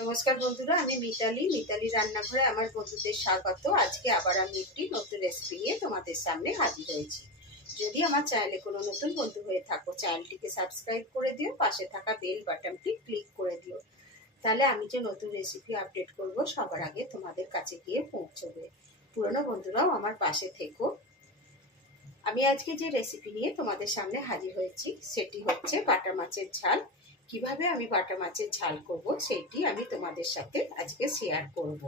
নমস্কার বন্ধুরা, আমি মিতালি রান্নাঘরে আমার বন্ধুদের স্বাগত। আজকে আবার আমি একটি নতুন রেসিপি নিয়ে তোমাদের সামনে হাজির হয়েছি। যদি আমার চ্যানেলে কোনো নতুন বন্ধু হয়ে থাকো, চ্যানেলটিকে সাবস্ক্রাইব করে দিও, পাশে থাকা বেল বাটনটি ক্লিক করে দিও। তাহলে আমি যে নতুন রেসিপি আপডেট করব সবার আগে তোমাদের কাছে গিয়ে পৌঁছবে। পুরনো বন্ধুরাও আমার পাশে থেকো। আমি আজকে যে রেসিপি নিয়ে তোমাদের সামনে হাজির হয়েছি সেটি হচ্ছে বাটা মাছের ঝাল। কিভাবে আমি বাটা মাছের ঝাল করব সেটি আমি তোমাদের সাথে আজকে শেয়ার করব।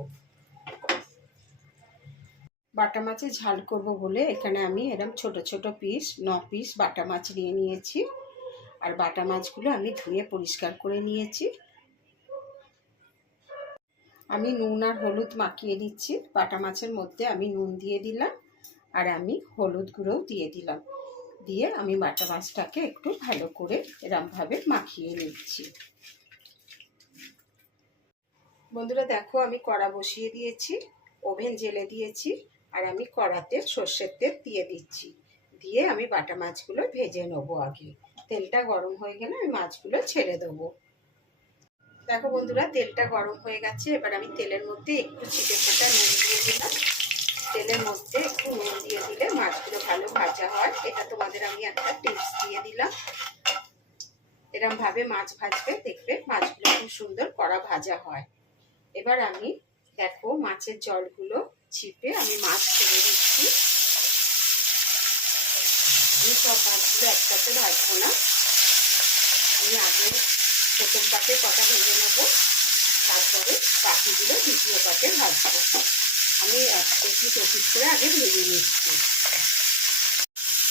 বাটা মাছের ঝাল করব বলে এখানে আমি এরকম ছোট ছোট পিস 9 পিস বাটা মাছ নিয়ে নিয়েছি। আর বাটা মাছগুলো আমি ধুয়ে পরিষ্কার করে নিয়েছি। আমি নুন আর হলুদ মাখিয়ে দিচ্ছি। বাটা মাছের মধ্যে আমি নুন দিয়ে দিলাম আর আমি হলুদ গুঁড়োও দিয়ে দিলাম। দিয়ে আমি বাটা মাছটাকে একটু ভালো করে এরমভাবে মাখিয়ে নিচ্ছি। বন্ধুরা দেখো, আমি কড়া বসিয়ে দিয়েছি, ওভেন জ্বেলে দিয়েছি, আর আমি কড়াতে সর্ষের তেল দিয়ে দিচ্ছি। দিয়ে আমি বাটা মাছগুলো ভেজে নেবো। আগে তেলটা গরম হয়ে গেলে আমি মাছগুলো ছেড়ে দেবো। দেখো বন্ধুরা, তেলটা গরম হয়ে গেছে। এবার আমি তেলের মধ্যে একটু ছিটে ফোটা নুন দিয়ে দিলাম। তেলের মধ্যে একটু নুন দিয়ে দিলে মাছগুলো ভালো ভাজা হয়। এটা তোমাদের আমি একটা টিপস দিয়ে দিলাম। এরকম ভাবে মাছ ভাজবে, দেখবে মাছগুলো খুব সুন্দর কড়া ভাজা হয়। এবার আমি দেখো মাছের জলগুলো চিপে আমি মাছ ছেড়ে দিচ্ছি। আমি সব মাছগুলো একসাথে ভাজবো না, আমি আগে প্রথম পাটে কটা ভেজে নেবো, তারপরে বাকিগুলো দ্বিতীয় পাটে ভাজবো। আমি একটু চপিস করে আগে ভেজে নিচ্ছি।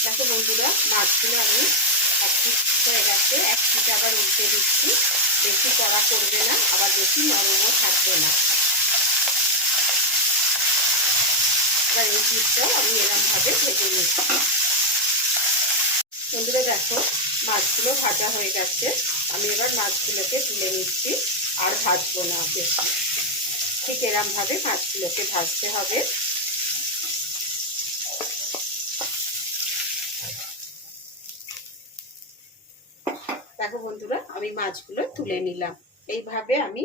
দেখো বন্ধুরা, মাছগুলো আমি এক পিট হয়ে গেছে, এক পিট আবার উল্টে দিচ্ছি। বেশি কড়া করবে না, আবার বেশি নরমও থাকবে না। এবার এই পিসটাও আমি এরমভাবে ভেজে নিচ্ছি। বন্ধুরা দেখো, মাছগুলো ভাজা হয়ে গেছে। আমি এবার মাছগুলোকে তুলে নিচ্ছি, আর ভাজবো না বেশি। ঠিক এরমভাবে মাছগুলোকে ভাজতে হবে। দেখো বন্ধুরা, আমি মাছগুলো তুলে নিলাম। এইভাবে আমি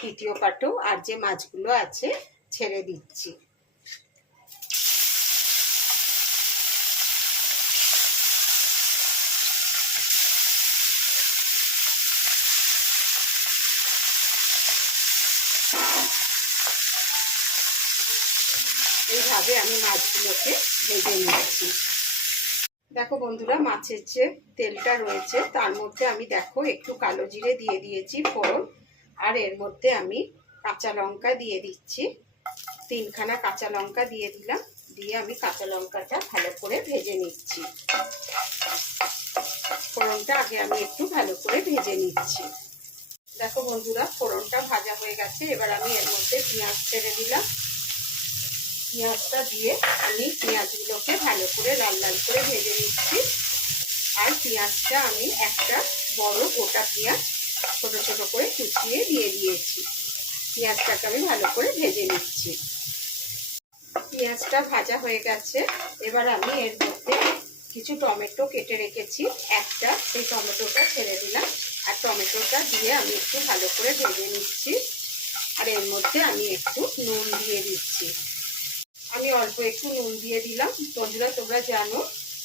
দ্বিতীয় পাটেও আর যে মাছগুলো আছে ছেড়ে দিচ্ছি। এইভাবে আমি মাছগুলোকে ভেজে নিচ্ছি। দেখো বন্ধুরা, মাছের যে তেলটা রয়েছে তার মধ্যে আমি দেখো একটু কালো জিরে দিয়ে দিয়েছি ফোড়ন। আর এর মধ্যে আমি কাঁচা লঙ্কা দিয়ে দিচ্ছি। 3খানা কাঁচা লঙ্কা দিয়ে দিলাম। দিয়ে আমি কাঁচা লঙ্কাটা ভালো করে ভেজে নিচ্ছি। ফোড়নটা আগে আমি একটু ভালো করে ভেজে নিচ্ছি। দেখো বন্ধুরা, ফোড়নটা ভাজা হয়ে গেছে। এবার আমি এর মধ্যে পেঁয়াজ ছেড়ে দিলাম। পেঁয়াজটা দিয়ে আমি পেঁয়াজগুলোকে ভালো করে লাল লাল করে ভেজে নিচ্ছি। আর পেঁয়াজটা আমি একটা বড় গোটা পেঁয়াজ ছোট ছোট করে কুচিয়ে দিয়ে দিয়েছি। পেঁয়াজটাকে আমি ভালো করে ভেজে নিচ্ছি। পেঁয়াজটা ভাজা হয়ে গেছে। এবার আমি এর মধ্যে কিছু টমেটো কেটে রেখেছি একটা, সেই টমেটোটা ছেড়ে দিলাম। আর টমেটোটা দিয়ে আমি একটু ভালো করে ভেজে নিচ্ছি। আর এর মধ্যে আমি একটু নুন দিয়ে দিচ্ছি। আমি অল্প একটু নুন দিয়ে দিলাম। বন্ধুরা তোমরা জানো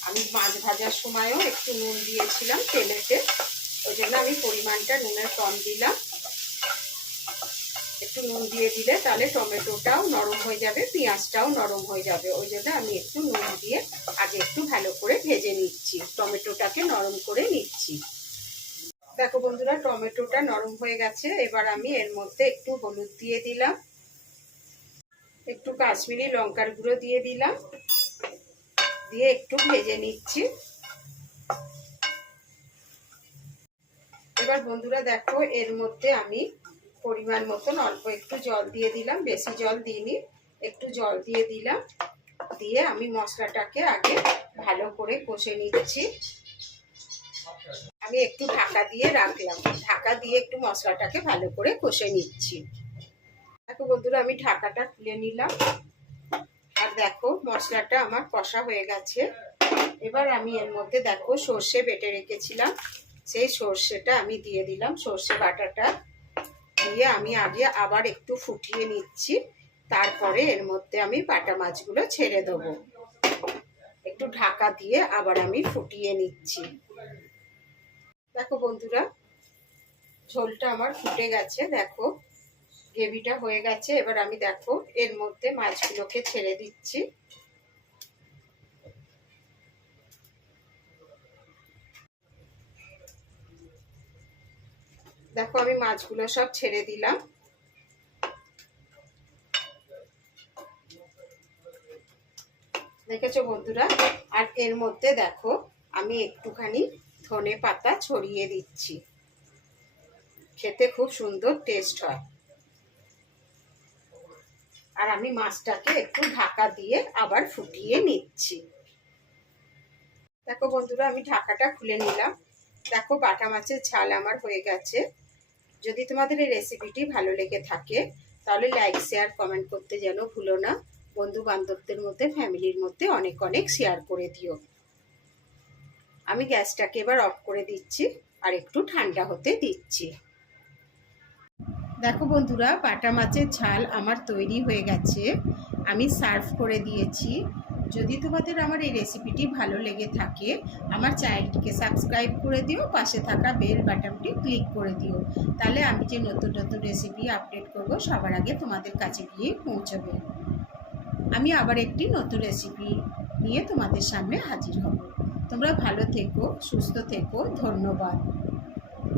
আমি মাছ ভাজার সময়ও একটু নুন দিয়েছিলাম তেলেতে, ওই জন্য আমি পরিমাণটা নুনের কম দিলাম। একটু নুন দিয়ে দিলে তাহলে টমেটোটাও নরম হয়ে যাবে, পেঁয়াজটাও নরম হয়ে যাবে। ওই জন্য আমি একটু নুন দিয়ে আগে একটু ভালো করে ভেজে নিচ্ছি, টমেটোটাকে নরম করে নিচ্ছি। দেখো বন্ধুরা, টমেটোটা নরম হয়ে গেছে। এবার আমি এর মধ্যে একটু হলুদ দিয়ে দিলাম, একটু কাশ্মীরি লঙ্কার গুঁড়ো দিয়ে দিলাম, দিয়ে একটু ভেজে নিচ্ছি। এবার বন্ধুরা দেখো, এর মধ্যে আমি পরিমাণ মতন অল্প একটু জল দিয়ে দিলাম, বেশি জল দিইনি, একটু জল দিয়ে দিলাম। দিয়ে আমি মশলাটাকে আগে ভালো করে কষে নিচ্ছি। আমি একটু ঢাকা দিয়ে রাখলাম, ঢাকা দিয়ে একটু মশলাটাকে ভালো করে কষে নিচ্ছি। দেখো বন্ধুরা, আমি ঢাকাটা খুলে নিলাম। আর দেখো মশলাটা আমার কষা হয়ে গেছে। এবার আমি এর মধ্যে দেখো সর্ষে বেটে রেখেছিলাম, সেই সর্ষেটা আমি দিয়ে দিলাম, সর্ষে বাটাটা। দিয়ে আমি আগে আবার একটু ফুটিয়ে নিচ্ছি, তারপরে এর মধ্যে আমি বাটা মাছগুলো ছেড়ে দেবো। একটু ঢাকা দিয়ে আবার আমি ফুটিয়ে নিচ্ছি। দেখো বন্ধুরা, ঝোলটা আমার ফুটে গেছে, দেখো গ্রেভিটা হয়ে গেছে। এবার আমি দেখো এর মধ্যে মাছগুলোকে ছেড়ে দিচ্ছি। দেখো আমি মাছগুলো সব ছেড়ে দিলাম। দেখেছো বন্ধুরা, আর এর মধ্যে দেখো আমি একটুখানি ধনে পাতা ছড়িয়ে দিচ্ছি, খেতে খুব সুন্দর টেস্ট হয়। আর আমি মাছটাকে একটু ঢাকা দিয়ে আবার ফুটিয়ে নিচ্ছি। দেখো বন্ধুরা, আমি ঢাকাটা খুলে নিলাম। দেখো বাটা মাছের ঝাল আমার হয়ে গেছে। যদি তোমাদের এই রেসিপিটি ভালো লেগে থাকে তাহলে লাইক শেয়ার কমেন্ট করতে যেন ভুলো না। বন্ধু বান্ধবদের মধ্যে, ফ্যামিলির মধ্যে অনেক অনেক শেয়ার করে দিও। আমি গ্যাসটাকে এবার অফ করে দিচ্ছি আর একটু ঠান্ডা হতে দিচ্ছি। দেখো বন্ধুরা, বাটা মাছের ঝাল আমার তৈরি হয়ে গেছে, আমি সার্ভ করে দিয়েছি। যদি তোমাদের আমার এই রেসিপিটি ভালো লেগে থাকে আমার চ্যানেলটিকে সাবস্ক্রাইব করে দিও, পাশে থাকা বেল বাটনটি ক্লিক করে দিও, তাহলে আমি যে নতুন নতুন রেসিপি আপডেট করব সবার আগে তোমাদের কাছে গিয়ে পৌঁছবে। আমি আবার একটি নতুন রেসিপি নিয়ে তোমাদের সামনে হাজির হব। তোমরা ভালো থেকো, সুস্থ থেকো, ধন্যবাদ।